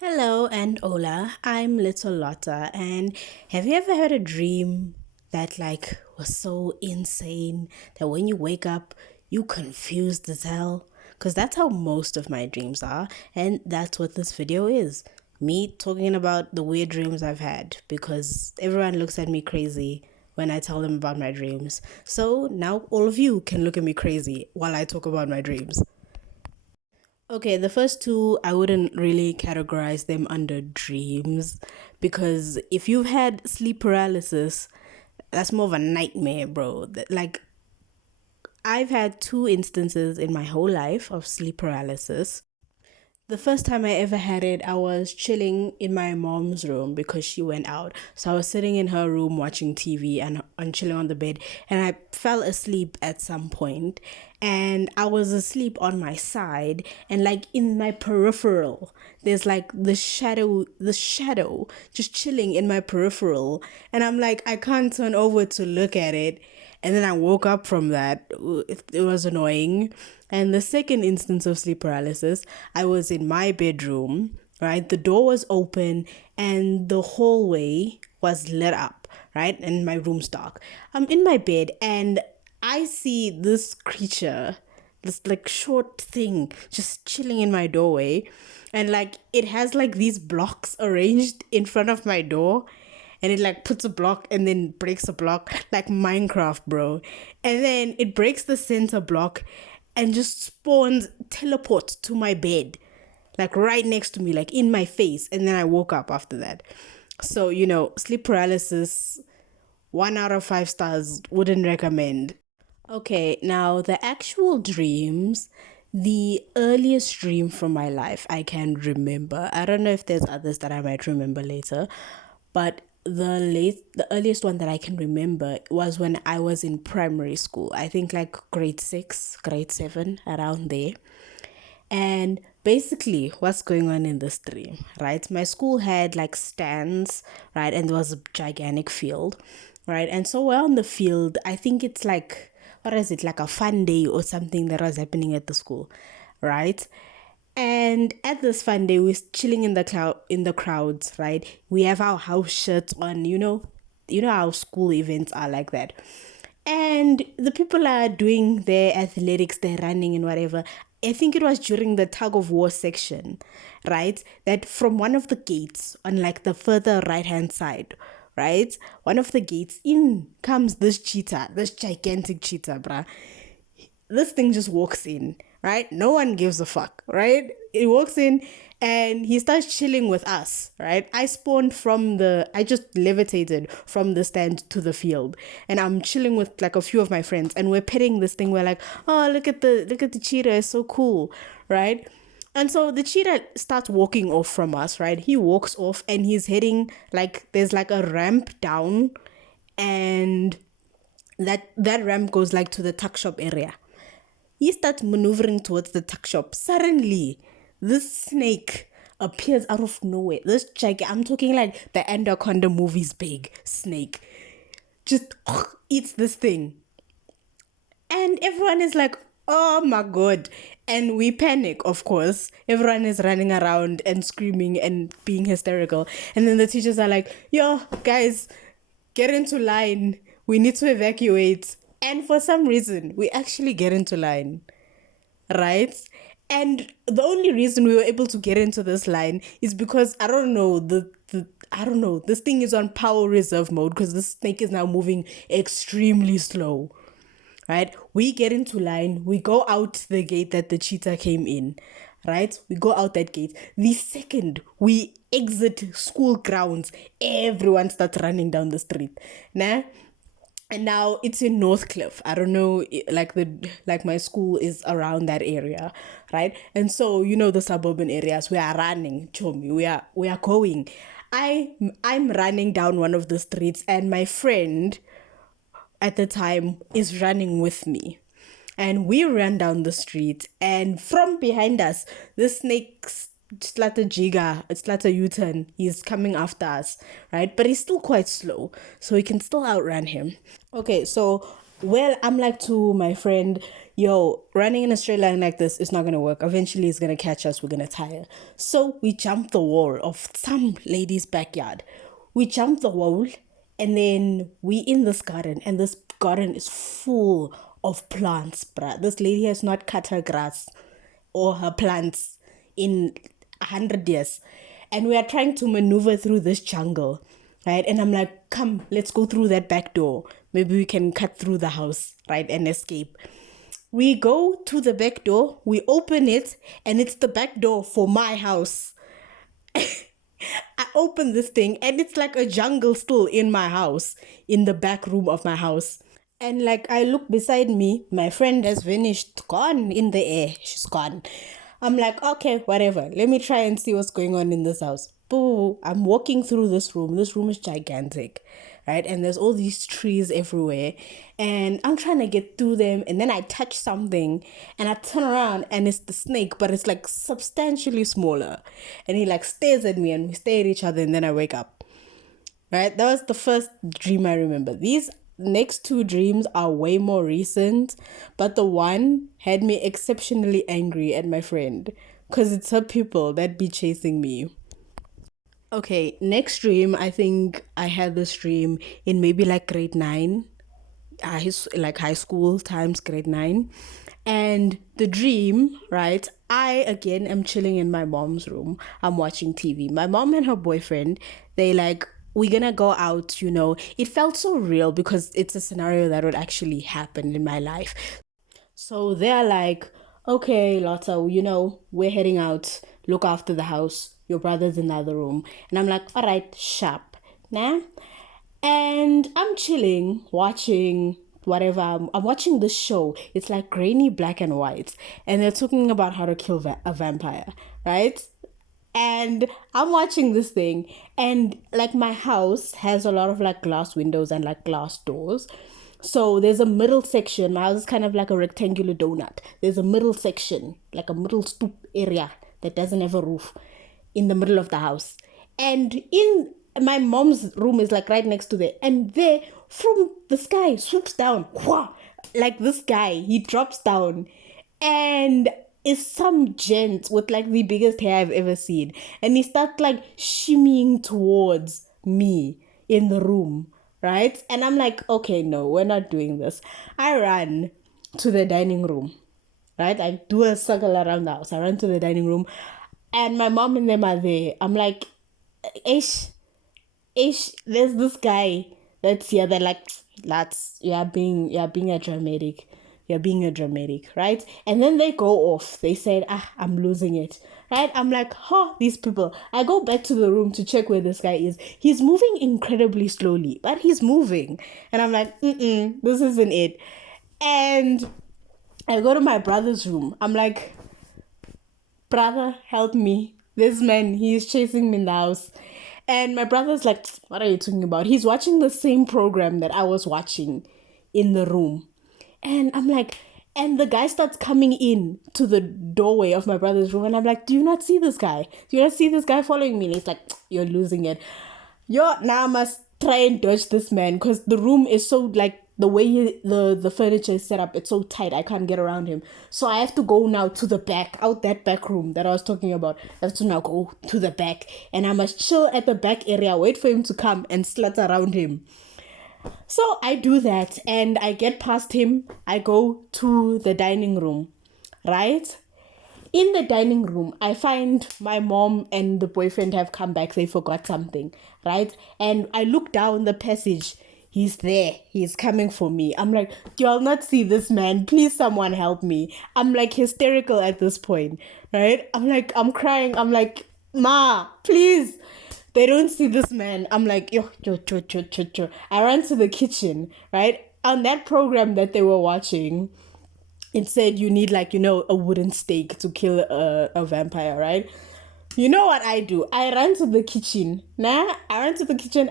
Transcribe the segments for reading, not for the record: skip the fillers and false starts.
Hello and hola, I'm Little Lotta, and have you ever had a dream that was so insane that when you wake up, you confused as hell? Because that's how most of my dreams are, and that's what this video is. Me talking about the weird dreams I've had, because everyone looks at me crazy when I tell them about my dreams. So now all of you can look at me crazy while I talk about my dreams. Okay, the first two, I wouldn't really categorize them under dreams because if you've had sleep paralysis, that's more of a nightmare, bro. I've had two instances in my whole life of sleep paralysis. The first time I ever had it, I was chilling in my mom's room because she went out. So I was sitting in her room watching TV and chilling on the bed, and I fell asleep at some point. And I was asleep on my side, and like in my peripheral, there's like the shadow just chilling in my peripheral. And I'm like, I can't turn over to look at it. And then I woke up from that. It was annoying. And the second instance of sleep paralysis, I was in my bedroom, right? The door was open and the hallway was lit up, right? And my room's dark. I'm in my bed and I see this creature, this like short thing just chilling in my doorway. And like it has like these blocks arranged in front of my door, and it like puts a block and then breaks a block like Minecraft, bro. And then it breaks the center block and just spawns teleport to my bed, like right next to me, like in my face. And then I woke up after that. So, sleep paralysis, 1 out of 5 stars, wouldn't recommend. Okay, now the actual dreams, the earliest dream from my life I can remember. I don't know if there's others that I might remember later, but the earliest one that I can remember was when I was in primary school. I think like grade 6, grade 7, around there. And basically, what's going on in this dream, right? My school had like stands, right? And there was a gigantic field, right? And so we're on the field. I think it's like, what is it, like a fun day or something that was happening at the school, right? And at this fun day, we're chilling in the crowds, right? We have our house shirts on, you know how school events are like that. And the people are doing their athletics, they're running and whatever. I think it was during the tug of war section, right? That from one of the gates on like the further right hand side, right? One of the gates, in comes this cheetah, this gigantic cheetah, bruh. This thing just walks in, right? No one gives a fuck, right? It walks in and he starts chilling with us, right? I just levitated from the stand to the field, and I'm chilling with like a few of my friends, and we're petting this thing. We're like, oh, look at the cheetah, it's so cool, right? And so the cheetah starts walking off from us, right? He walks off and he's heading like there's like a ramp down, and that ramp goes like to the tuck shop area. He starts maneuvering towards the tuck shop. Suddenly, this snake appears out of nowhere. This giant, I'm talking like the Anaconda movie's big snake, just eats this thing. And everyone is like, oh my God. And we panic, of course. Everyone is running around and screaming and being hysterical. And then the teachers are like, yo, guys, get into line. We need to evacuate. And for some reason, we actually get into line, right? And the only reason we were able to get into this line is because I don't know, I don't know, this thing is on power reserve mode because the snake is now moving extremely slow, right? We get into line, we go out the gate that the cheetah came in, right? We go out that gate. The second we exit school grounds, everyone starts running down the street. Nah? And now it's in Northcliffe. I don't know, like my school is around that area, right? And so the suburban areas, we are running, chomi. We are going. I'm running down one of the streets, and my friend at the time is running with me. And we ran down the street, and from behind us, the snake's Slata Jiga, Slata U-turn, he's coming after us, right? But he's still quite slow, so we can still outrun him. Okay, so Well, I'm like to my friend, yo, running in a straight line like this is not gonna work. Eventually, it's gonna catch us. We're gonna tire. So we jumped the wall of some lady's backyard. We jumped the wall, and then we in this garden, and this garden is full of plants, bruh. This lady has not cut her grass or her plants in 100 years, and we are trying to maneuver through this jungle, right? And I'm like, come, let's go through that back door. Maybe we can cut through the house, right, and escape. We go to the back door, we open it, and it's the back door for my house. I open this thing, and it's like a jungle still in my house, in the back room of my house. And like I look beside me, my friend has vanished, gone in the air. She's gone. I'm like, okay, whatever. Let me try and see what's going on in this house. Boo! I'm walking through this room. This room is gigantic, right? And there's all these trees everywhere. And I'm trying to get through them. And then I touch something and I turn around and it's the snake, but it's like substantially smaller. And he like stares at me and we stare at each other and then I wake up. Right? That was the first dream I remember. These next two dreams are way more recent, but the one had me exceptionally angry at my friend because it's her people that be chasing me. Okay, next dream, I think I had this dream in maybe like grade 9, like high school times grade 9. And the dream, right? I again am chilling in my mom's room. I'm watching TV. My mom and her boyfriend, they like, we're gonna go out, you know. It felt so real because it's a scenario that would actually happen in my life. So they're like, okay, Lotta, you know, we're heading out. Look after the house. Your brother's in the other room. And I'm like, all right, sharp. Nah? And I'm chilling, watching whatever. I'm watching this show. It's like grainy black and white. And they're talking about how to kill a vampire, right? And I'm watching this thing, and like my house has a lot of like glass windows and like glass doors. So there's a middle section. My house is kind of like a rectangular donut. There's a middle section, like a middle stoop area that doesn't have a roof in the middle of the house. And in my mom's room is like right next to there. And there from the sky swoops down. Wah! Like this guy, he drops down. And is some gent with like the biggest hair I've ever seen. And he starts like shimmying towards me in the room, right? And I'm like, okay, no, we're not doing this. I run to the dining room, right? I do a circle around the house. I run to the dining room and my mom and them are there. I'm like, ish, there's this guy that's here. They're like, lads, you're being a dramatic. You're being a dramatic, right? And then they go off. They said, I'm losing it. Right? I'm like, these people. I go back to the room to check where this guy is. He's moving incredibly slowly, but he's moving. And I'm like, this isn't it. And I go to my brother's room. I'm like, brother, help me. This man, he's chasing me in the house. And my brother's like, what are you talking about? He's watching the same program that I was watching in the room. And I'm like, and the guy starts coming in to the doorway of my brother's room. And I'm like, do you not see this guy? Do you not see this guy following me? And he's like, you're losing it. Now I must try and dodge this man because the room is so like the way the furniture is set up, it's so tight. I can't get around him. So I have to go now to the back, out that back room that I was talking about. I have to now go to the back. And I must chill at the back area, wait for him to come and slut around him. So I do that and I get past him. I go to the dining room, right? In the dining room, I find my mom and the boyfriend have come back. They forgot something, right? And I look down the passage. He's there. He's coming for me. I'm like, y'all not see this man. Please, someone help me. I'm like hysterical at this point, right? I'm crying. I'm like, Ma, please. They don't see this man. I'm like, yo. I ran to the kitchen, right? On that program that they were watching, it said you need like, a wooden stake to kill a vampire, right? You know what I do? I run to the kitchen.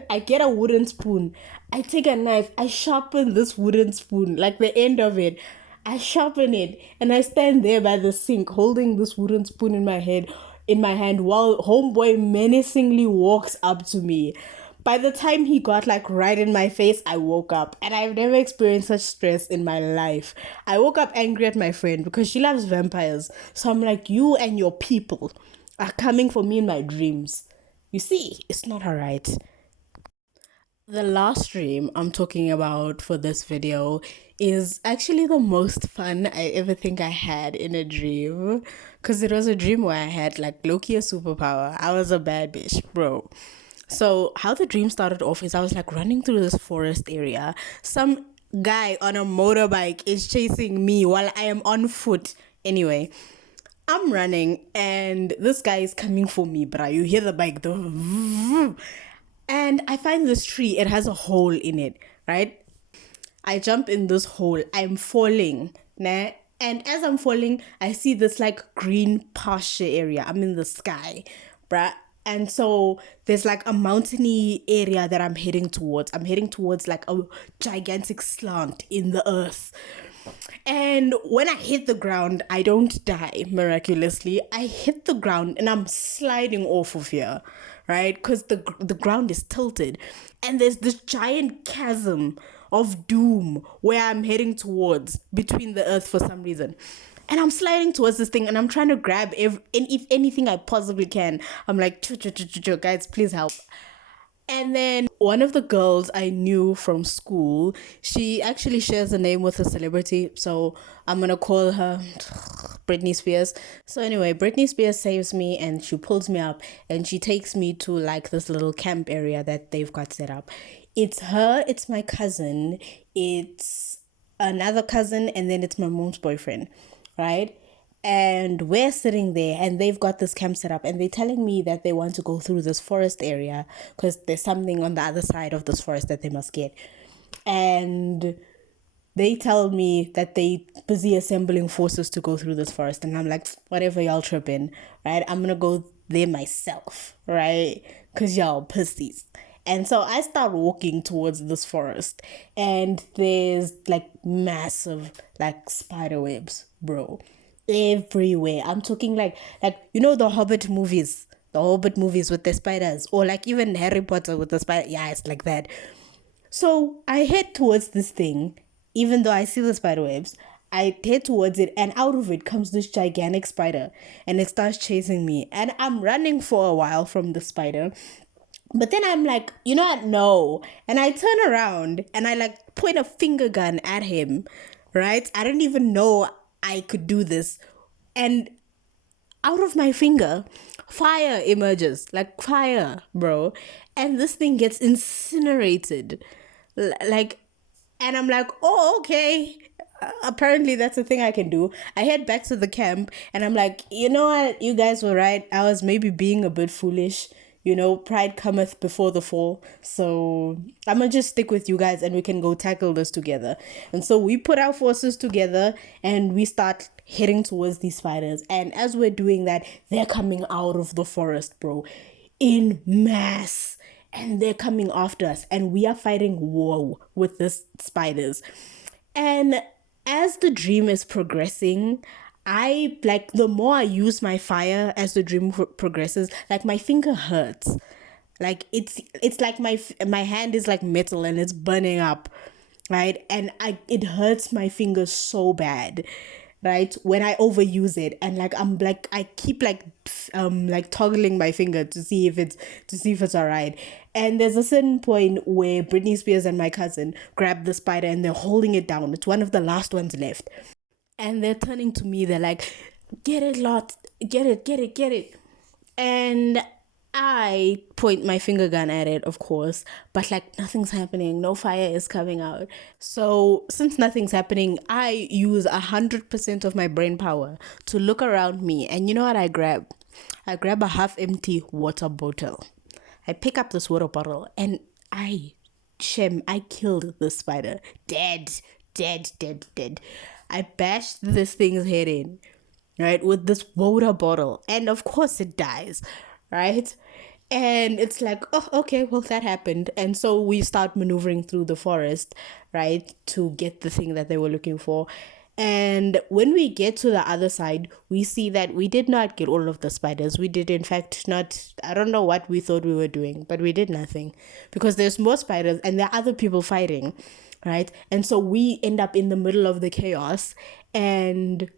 I get a wooden spoon. I take a knife. I sharpen this wooden spoon, like the end of it. I sharpen it and I stand there by the sink holding this wooden spoon in my hand while homeboy menacingly walks up to me. By the time he got like right in my face, I woke up, and I've never experienced such stress in my life. I woke up angry at my friend because she loves vampires. So I'm like, you and your people are coming for me in my dreams. You see, it's not alright. The last dream I'm talking about for this video is actually the most fun I ever think I had in a dream. Because it was a dream where I had like Loki a superpower. I was a bad bitch, bro. So how the dream started off is I was like running through this forest area. Some guy on a motorbike is chasing me while I am on foot. Anyway, I'm running and this guy is coming for me, bruh. You hear the bike, the and I find this tree, it has a hole in it, right? I jump in this hole, I'm falling, nah? And as I'm falling, I see this like green pasture area. I'm in the sky, bruh. And so there's like a mountainy area that I'm heading towards. I'm heading towards like a gigantic slant in the earth. And when I hit the ground, I don't die miraculously. I hit the ground and I'm sliding off of here, right? Because the ground is tilted. And there's this giant chasm of doom where I'm heading towards between the earth for some reason. And I'm sliding towards this thing and I'm trying to grab and if anything I possibly can. I'm like, guys, please help. And then one of the girls I knew from school, she actually shares a name with a celebrity. So I'm going to call her Britney Spears. So anyway, Britney Spears saves me and she pulls me up and she takes me to like this little camp area that they've got set up. It's her, it's my cousin, it's another cousin, and then it's my mom's boyfriend, right? And we're sitting there and they've got this camp set up and they're telling me that they want to go through this forest area because there's something on the other side of this forest that they must get. And they tell me that they busy assembling forces to go through this forest. And I'm like, whatever, y'all tripping, right? I'm going to go there myself, right? Because y'all pussies. And so I start walking towards this forest and there's like massive like spider webs, bro, everywhere. I'm talking like you know the Hobbit movies, with the spiders, or like even Harry Potter with the spider. Yeah, it's like that. So I head towards this thing, even though I see the spider webs. I head towards it, and out of it comes this gigantic spider, and it starts chasing me. And I'm running for a while from the spider, but then I'm like, you know what? No. And I turn around and I like point a finger gun at him, right? I didn't even know I could do this. And out of my finger, fire emerges, like fire, bro. And this thing gets incinerated. Like, and I'm like, oh, okay. Apparently that's a thing I can do. I head back to the camp and I'm like, you know what? You guys were right. I was maybe being a bit foolish. You know, pride cometh before the fall. So I'm gonna just stick with you guys and we can go tackle this together. And so we put our forces together and we start heading towards these spiders. And as we're doing that, they're coming out of the forest, bro, in mass. And they're coming after us. And we are fighting war with these spiders. And as the dream is progressing, I like the more I use my fire as the dream progresses, like my finger hurts. Like it's like my hand is like metal and it's burning up, right? And it hurts my fingers so bad, right? When I overuse it, and like I'm like I keep like toggling my finger to see if it's all right. And there's a certain point where Britney Spears and my cousin grab the spider and they're holding it down. It's one of the last ones left. And they're turning to me, they're like, get it, Lot, get it. And I point my finger gun at it, of course, but like nothing's happening, no fire is coming out. So since nothing's happening, I use 100% of my brain power to look around me. And you know what I grab? I grab a half empty water bottle. I pick up this water bottle and I killed the spider. Dead. I bashed this thing's head in, right, with this water bottle. And of course it dies, right? And it's like, oh, okay, well, that happened. And so we start maneuvering through the forest, right, to get the thing that they were looking for. And when we get to the other side, we see that we did not get all of the spiders. We did, in fact, not, I don't know what we thought we were doing, but we did nothing because there's more spiders and there are other people fighting, right? And so we end up in the middle of the chaos, and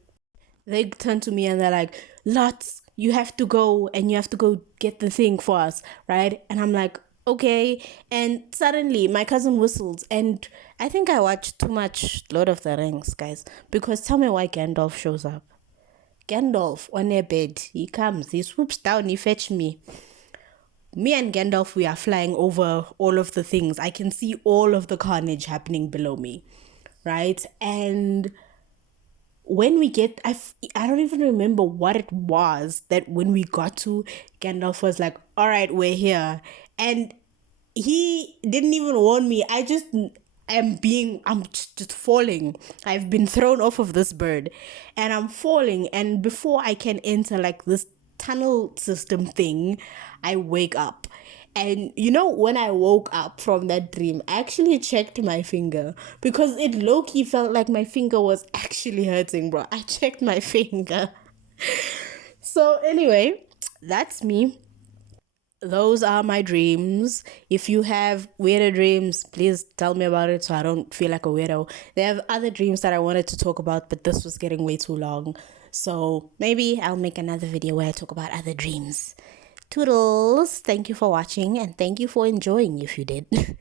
they turn to me and they're like, Lots, you have to go and you have to go get the thing for us, right? And I'm like, okay. And suddenly my cousin whistles, and I think I watched too much Lord of the Rings, guys, because tell me why Gandalf shows up. Gandalf on a bed, he comes, he swoops down, he fetch me. Me and Gandalf, we are flying over all of the things. I can see all of the carnage happening below me, right? And when we get, I don't even remember what it was that when we got to, Gandalf was like, all right, we're here. And he didn't even warn me. I'm just falling. I've been thrown off of this bird and I'm falling. And before I can enter like this tunnel system thing, I wake up. And you know, when I woke up from that dream, I actually checked my finger because it low-key felt like my finger was actually hurting, bro. I checked my finger. So anyway, that's me. Those are my dreams. If you have weirder dreams, please tell me about it so I don't feel like a weirdo. There have other dreams that I wanted to talk about, but this was getting way too long. So maybe I'll make another video where I talk about other dreams. Toodles. Thank you for watching and thank you for enjoying if you did.